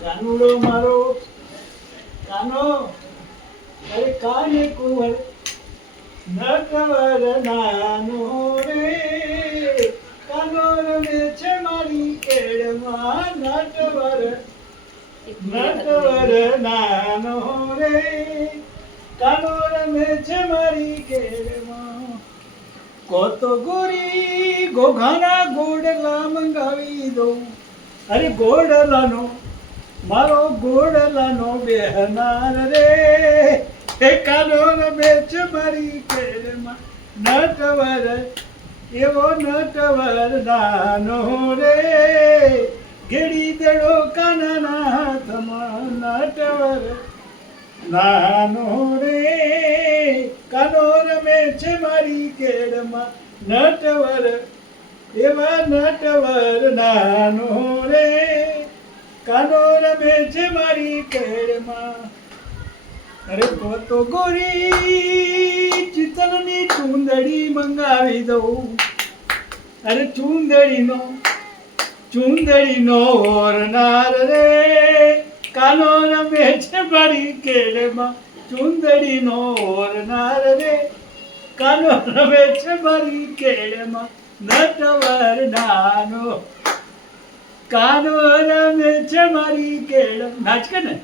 કાનુડો મારો કાનો અરે કાને કુંવર નટવર નાનો રે કાનો રમે છે મારી કેળમાં નટવર નાનો રે કાનો રમે છે મારી કેળમાં કોતો ગોરી ઘોઘાના ગોડલા મંગાવી દઉં અરે ગોડલાનો મારો ગોડલાનો બેહનાર રે એ કાનો રમે છે મારી કેળમાં નટવર એવો નટવર નાનો રે ઘેડી દેડો કાનાના હાથમાં નટવર નાનો રે કાનો રમે છે મારી કેળમાં નટવર એવા નટવર નાનો રે કાનો રમે છે મારી કેળમાં અરે તો ગોરી ચિતલની ચૂંદડી મંગાવી દઉં અરે ચૂંદડીનો ઓરનાર રે કાનો રમે છે મારી કેળમાં ચૂંદડીનો ઓરનાર રે કાનો રમે છે મારી કેળમાં નટવર નાનો કાનો રમે છે મારી કેળ નાચ કે ને